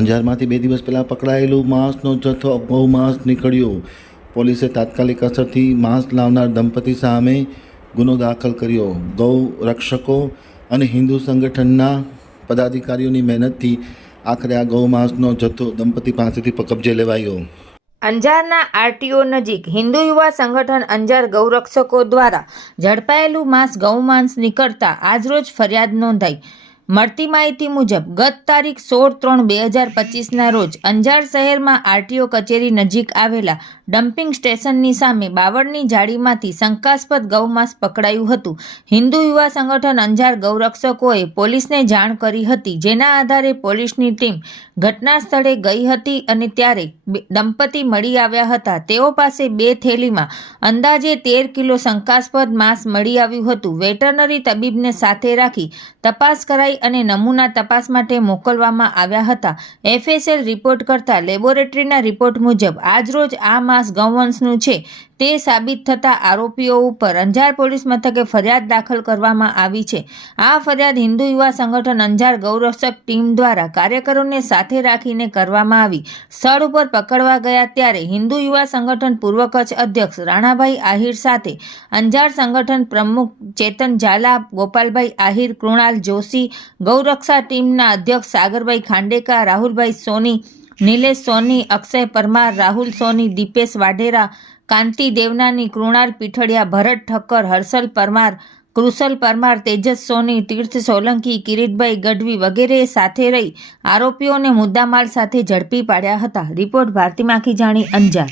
અંજારમાંથી 2 દિવસ પહેલાં પકડાયેલું માંસનો જથ્થો ગૌમાંસ નીકળ્યો। પોલીસે તાત્કાલિક અસરથી માંસ લાવનાર દંપતી સામે ગુનો દાખલ કર્યો। ગૌ રક્ષકો અને હિન્દુ સંગઠનના પદાધિકારીઓની મહેનતથી આખરે આ ગૌમાંસનો જથ્થો દંપતી પાસેથી કબજે લેવાયો। અંજારના આરટીઓ નજીક હિન્દુ યુવા સંગઠન અંજાર ગૌરક્ષકો દ્વારા ઝડપાયેલું માંસ ગૌમાંસ નીકળતા આજરોજ ફરિયાદ નોંધાઈ। મળતી માહિતી મુજબ ગત તારીખ 16/3/2025ના રોજ અંજાર શહેરમાં આરટીઓ કચેરી નજીક આવેલા ડમ્પિંગ સ્ટેશનની સામે બાવળની જાળીમાંથી શંકાસ્પદ ગૌમાંસ પકડાયું હતું। હિન્દુ યુવા સંગઠન અંજાર ગૌરક્ષકોએ પોલીસને જાણ કરી હતી, જેના આધારે પોલીસની ટીમ ઘટના સ્થળે ગઈ હતી અને ત્યારે દંપતી મળી આવ્યા હતા। તેઓ પાસે 2 થેલીમાં અંદાજે 13 કિલો શંકાસ્પદ માંસ મળી આવ્યું હતું। વેટરનરી તબીબને સાથે રાખી તપાસ કરાઈ અને નમૂના તપાસ માટે મોકલવામાં આવ્યા હતા। એફએસએલ રિપોર્ટ કરતા લેબોરેટરીના રિપોર્ટ મુજબ આજરોજ આ માંસ ગૌવંશનું છે તે સાબિત થતા આરોપીઓ ઉપર અંજાર પોલીસ મથકે ફરિયાદ દાખલ કરવામાં આવી છે। આ ફરિયાદ હિન્દુ યુવા સંગઠન અંજાર ગૌરક્ષક ટીમ દ્વારા કાર્યકરોને સાથે રાખીને કરવામાં આવી। સ્થળ ઉપર પકડવા ગયા ત્યારે હિન્દુ યુવા સંગઠન પૂર્વ કચ્છ અધ્યક્ષ રાણાભાઈ આહિર સાથે અંજાર સંગઠન પ્રમુખ ચેતન ઝાલા, ગોપાલભાઈ આહિર, કૃણાલ જોશી, ગૌરક્ષા ટીમના અધ્યક્ષ સાગરભાઈ ખાંડેકા, રાહુલભાઈ સોની, નિલેશ સોની, અક્ષય પરમાર, રાહુલ સોની, દીપેશ વાઢેરા, કાંતિ દેવનાની, કૃણાલ પીઠડિયા, ભરત ઠક્કર, હર્ષલ પરમાર, કૃષલ પરમાર, તેજસ સોની, તીર્થ સોલંકી, કિરીટભાઈ ગઢવી વગેરે સાથે રહી આરોપીઓને મુદ્દામાલ સાથે ઝડપી પાડ્યા હતા। રિપોર્ટ ભારતી માખીજાણી, અંજાર।